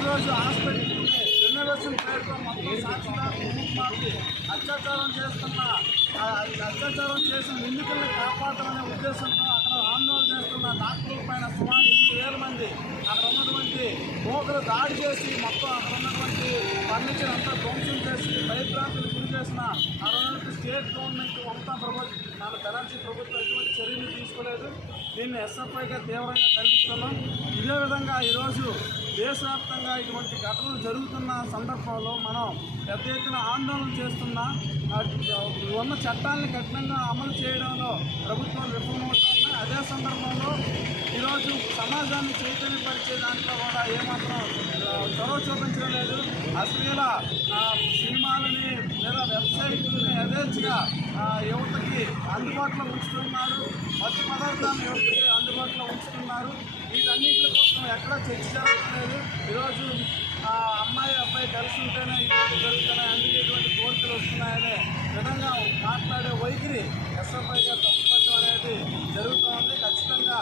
ఈరోజు hospital renovation పేరుతో మొత్తం సాక్షిదారులు మార్చి అత్యాచారం చేసిన నిందితుల్ని కాపాడాలనే ఉద్దేశంతో అక్కడ ఆందోళన చేస్తున్న డాక్టర్ల పైన సుమారు 8,000 మంది అక్కడ ఉన్నటువంటి మోకలు దాడి చేసి మొత్తం అక్కడ ఉన్నటువంటి ఫర్నిచర్ అంతా ధ్వంసం చేసి భయభ్రాంతులు గురి చేసిన అక్కడ ఉన్నటువంటి స్టేట్ గవర్నమెంట్ మమతా ప్రభుత్వం బెనర్జీ ప్రభుత్వం ఎటువంటి చర్యలు తీసుకోలేదు. దీన్ని ఎస్ఎఫ్ఐగా తీవ్రంగా ఖండిస్తున్నాం. ఇదే విధంగా ఈరోజు దేశవ్యాప్తంగా ఇటువంటి ఘటనలు జరుగుతున్న సందర్భంలో మనం పెద్ద ఎత్తున ఆందోళన చేస్తున్నా ఉన్న చట్టాలను కఠినంగా అమలు చేయడంలో ప్రభుత్వాలు విఫలమవుతున్నాయి. అదే సందర్భంలో ఈరోజు సమాజాన్ని చైతన్యపరిచే దాంట్లో కూడా ఏమాత్రం చొరవ చూపించడం లేదు. అశ్లీల సినిమాలని లేదా వెబ్సైట్లని యథేచ్ఛగా యువతకి అందుబాటులో ఉంచుతున్నారు. మత్తు పదార్థాలను యువతకి అందుబాటులో ఉంచుతున్నారు. వీటన్నింటి కోసం ఎక్కడా చర్చ జరగట్లేదు. ఈరోజు అమ్మాయి అబ్బాయి కలిసి ఉంటేనే ఇటువంటి జరుగుతున్నాయి, అందుకే ఇటువంటి కోరికలు వస్తున్నాయనే విధంగా మాట్లాడే వైఖరి ఎస్ఎఫ్ఐగా తప్పుపట్టడం అనేది జరుగుతూ ఉంది. ఖచ్చితంగా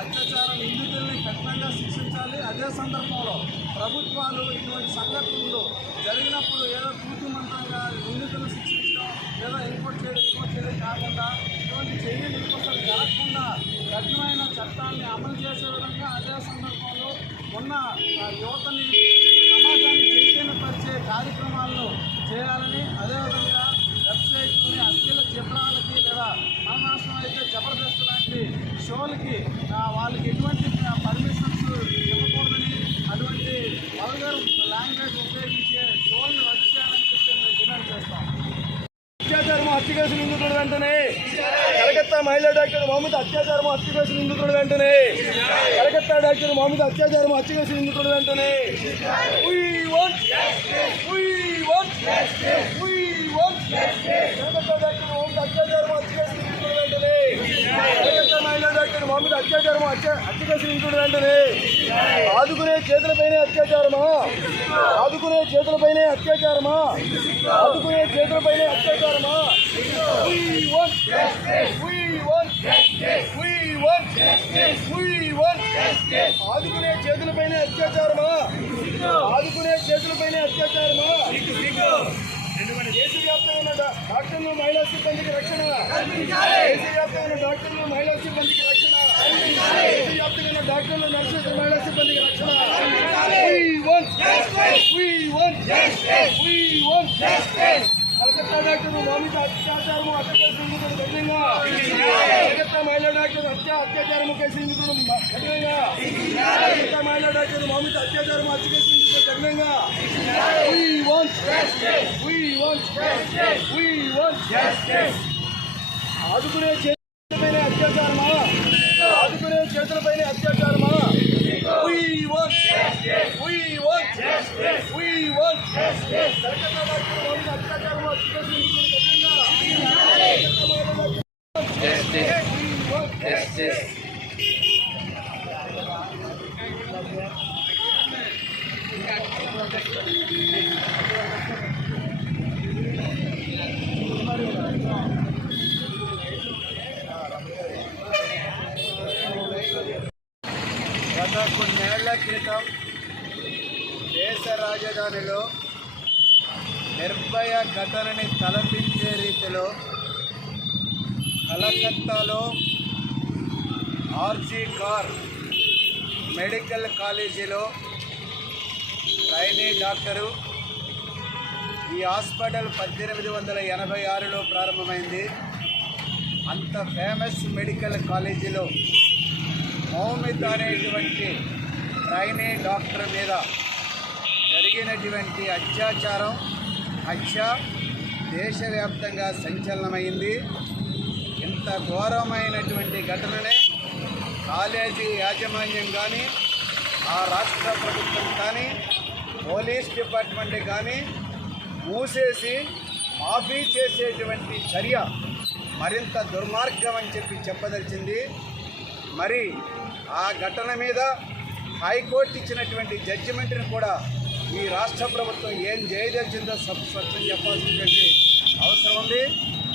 అత్యాచారం నిందితుల్ని కఠినంగా శిక్షించాలి. అదే సందర్భంలో ప్రభుత్వాలు ఇటువంటి సంఘటనలు జరిగినప్పుడు ఏదో తూతు మంత్రంగా నిందితులు శిక్షించడం లేదా ఇంకోటి చేయడం కాకుండా ఇటువంటి చర్యలు ఇంకోసారి జరగకుండా కఠినమైన చట్టాన్ని అమలు చేసే విధంగా అదే సందర్భంలో ఉన్న యువతని సమాజాన్ని చైతన్యపరిచే కార్యక్రమాలను చేయాలని, అదేవిధంగా వెబ్సైట్ని అశ్లీల చిత్రాలకి లేదా మన రాష్ట్రం అయితే జబర్దస్త్ లాంటి షోలకి వాళ్ళకి ఎటువంటి పర్మిషన్స్ ఇవ్వకూడదని, అటువంటి వల్గర్ లాంగ్వేజ్ ఉపయోగించే షోలను రద్దు చేయాలని చెప్పి మేము డిమాండ్ చేస్తాం. అత్యాచారం హత్య కేసు నిందితుడు వెంటనే కలకత్తా మహిళా డాక్టర్ మొహమ్మద్ అత్యాచారం హత్య కేసు నిందితుడు వెంటనే కలకత్తా డాక్టర్ మొహమ్మద్ అత్యాచారం హత్య కేసు నిందితుడు వెంటనే కలకత్తా డాక్టర్ మొహమ్మద్ అత్యాచారం హత్య కేసు నిందితుడు వెంటనే కలకత్తా మహిళా డాక్టర్ మొహమ్మద్ అత్యాచారం హత్య కేసు నిందితుడు వెంటనే ఆదుకునే చేతులపైనే అత్యాచారమా ఆదుకునే చేతులపైనే అత్యాచారమా ఆదుకునే చేతులపైనే అత్యాచారమా ఆదుకునే చేతులపైనే అత్యాచారమా ఆదుకునే చేతులపైనే అత్యాచారమా దేశవ్యాప్తమైన డాక్టర్లు మహిళా సిబ్బందికి రక్షణ దేశవ్యాప్తమైన డాక్టర్లు మహిళా సిబ్బందికి రక్షణ దేశవ్యాప్తమైన డాక్టర్లు నర్సులు మహిళా సిబ్బందికి రక్షణ కలకత్తా డాక్టర్ మొహమ్మద్ అత్యాచారము హత్య కేసు నిందితుడు కఠినంగా కలకత్తా మహిళా డాక్టర్ అత్యాచారము కేసు నిందితుడు కఠినంగా కలకత్తా మహిళా డాక్టర్ మొహమ్మద్ అత్యాచారము హత్య కేసు నిందితుడు కఠినంగా ఆదుకునే చేతులపైన అత్యాచారమా ఆదుకునే చేతులపైన అత్యాచారమా గత కొన్నేళ్ల క్రితం దేశ రాజధానిలో నిర్భయ ఘటనని తలపించే రీతిలో కలకత్తాలో ఆర్జీ కార్ మెడికల్ కాలేజీలో ట్రైనీ డాక్టరు ఈ హాస్పిటల్ 1886లో ప్రారంభమైంది. అంత ఫేమస్ మెడికల్ కాలేజీలో మౌమిత్ అనేటువంటి ట్రైనీ డాక్టర్ మీద జరిగినటువంటి అత్యాచారం హత్య దేశవ్యాప్తంగా సంచలనమైంది. ఇంత ఘోరమైనటువంటి ఘటననే కాలేజీ యాజమాన్యం కానీ ఆ రాష్ట్ర ప్రభుత్వం కానీ పోలీస్ డిపార్ట్మెంట్ కానీ మూసేసి మాఫీ చేసేటువంటి చర్య మరింత దుర్మార్గం అని చెప్పదలిచింది. మరి ఆ ఘటన మీద హైకోర్టు ఇచ్చినటువంటి జడ్జిమెంట్ని కూడా ఈ రాష్ట్ర ప్రభుత్వం ఏం చేయదలిచిందో స్పష్టం చెప్పాల్సినటువంటి అవసరం ఉంది.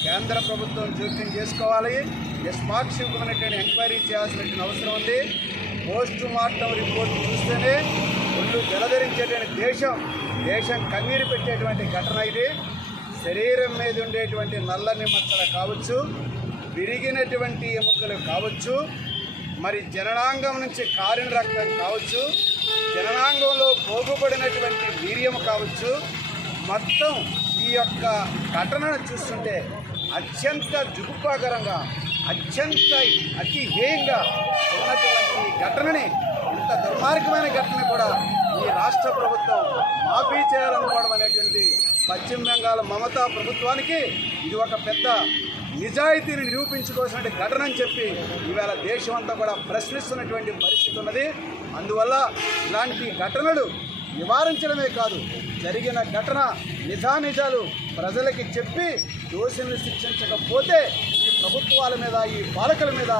కేంద్ర ప్రభుత్వం జోక్యం చేసుకోవాలి. నిష్పాక్షికమైనటువంటి ఎంక్వైరీ చేయాల్సినటువంటి అవసరం ఉంది. పోస్ట్ మార్టం రిపోర్ట్ చూస్తేనే ఒళ్ళు జలధరించేటువంటి దేశం కన్నీరు పెట్టేటువంటి ఘటన ఇది. శరీరం మీద ఉండేటువంటి నల్లని మచ్చలు కావచ్చు, విరిగినటువంటి ఎముకలు కావచ్చు, మరి జననాంగం నుంచి కారిన రక్తం కావచ్చు, జననాంగంలో పోగుపడినటువంటి వీర్యం కావచ్చు, మొత్తం ఈ యొక్క ఘటనను చూస్తుంటే అత్యంత జుగుప్సాకరంగా, అత్యంత అతి హేయంగా ఉన్నటువంటి ఘటనని, ఇంత దుర్మార్గమైన ఘటన కూడా ఈ రాష్ట్ర ప్రభుత్వం మాఫీ చేయాలనుకోవడం అనేటువంటి పశ్చిమ బెంగాల్ మమతా ప్రభుత్వానికి ఇది ఒక పెద్ద నిజాయితీని నిరూపించుకోవాల్సిన ఘటన అని చెప్పి ఈవేళ దేశం అంతా కూడా ప్రశ్నిస్తున్నటువంటి పరిస్థితి ఉన్నది. అందువల్ల ఇలాంటి ఘటనలు నివారించడమే కాదు, జరిగిన ఘటన నిజానిజాలు ప్రజలకి చెప్పి దోషులను శిక్షించకపోతే ఈ ప్రభుత్వాల మీద, ఈ పాలకుల మీద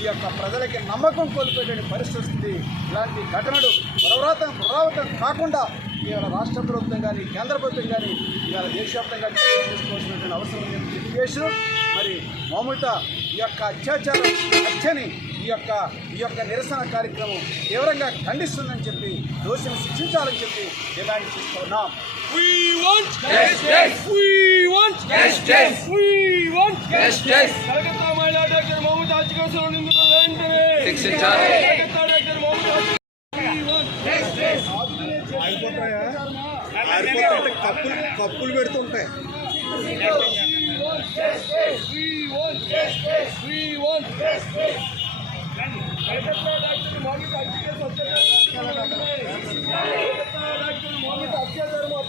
ఈ యొక్క ప్రజలకి నమ్మకం కోల్పోయేటువంటి పరిస్థితి వస్తుంది. ఇలాంటి ఘటనలు పునరావృతం కాకుండా ఇవాళ రాష్ట్ర ప్రభుత్వం కానీ, కేంద్ర ప్రభుత్వం కానీ ఇవాళ దేశవ్యాప్తంగా తీసుకోవాల్సినటువంటి అవసరం ఉందని తెలియజేస్తూ, మరి మౌమిత ఈ యొక్క హత్యని ఈ యొక్క నిరసన కార్యక్రమం తీవ్రంగా ఖండిస్తుందని చెప్పి, దోషులను శిక్షించాలని చెప్పి డిమాండ్ చేస్తున్నాం. We want justice. We want justice. We want justice. Calcutta మహిళా డాక్టర్ మమతా హత్య కేసులో నిందితులను వెంటనే శిక్షించాలి. కలకత్తా డాక్టర్ మమతా హత్య. We want justice. కప్పులు పెడుతుంటాయి. We want justice. We want justice. We want justice. Calcutta doctor Mamata హత్య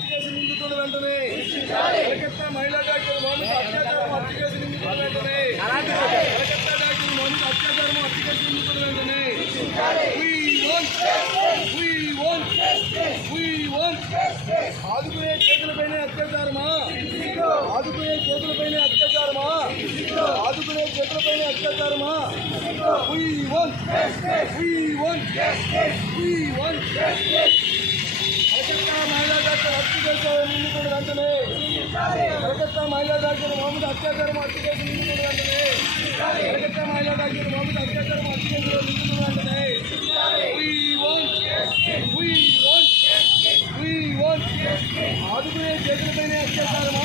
కేసు నిందితులు వెంటనే కలకత్తా మహిళా డాక్టర్ మమతా అత్యాచారం హత్య కేసు నిందితులు వెంటనే కలకత్తా డాక్టర్ మమతా అత్యాచారం హత్య కేసు నిందితులు వెంటనే ఆదుకునే చేతులపైనే అత్యాచారమా? ఆదుకునే చేతులపైనే అత్యాచారమా? ఆదుకునే చేతులపైనే అత్యాచారమా? We want justice. We want justice. We want justice. Calcutta మహిళా డాక్టర్ హత్య కేసు నిందితుడు వెంటనే కలకత్తా మహిళా డాక్టర్ మమతా అత్యాచారం హత్య కేసు నిందితుడు వెంటనే కలకత్తా మహిళా డాక్టర్ మమతా అత్యాచారం హత్య కేసులో నిందితుడు వెంటనే We want justice. We want justice. ఆదుకునే చేతులపైనే అత్యాచారమా?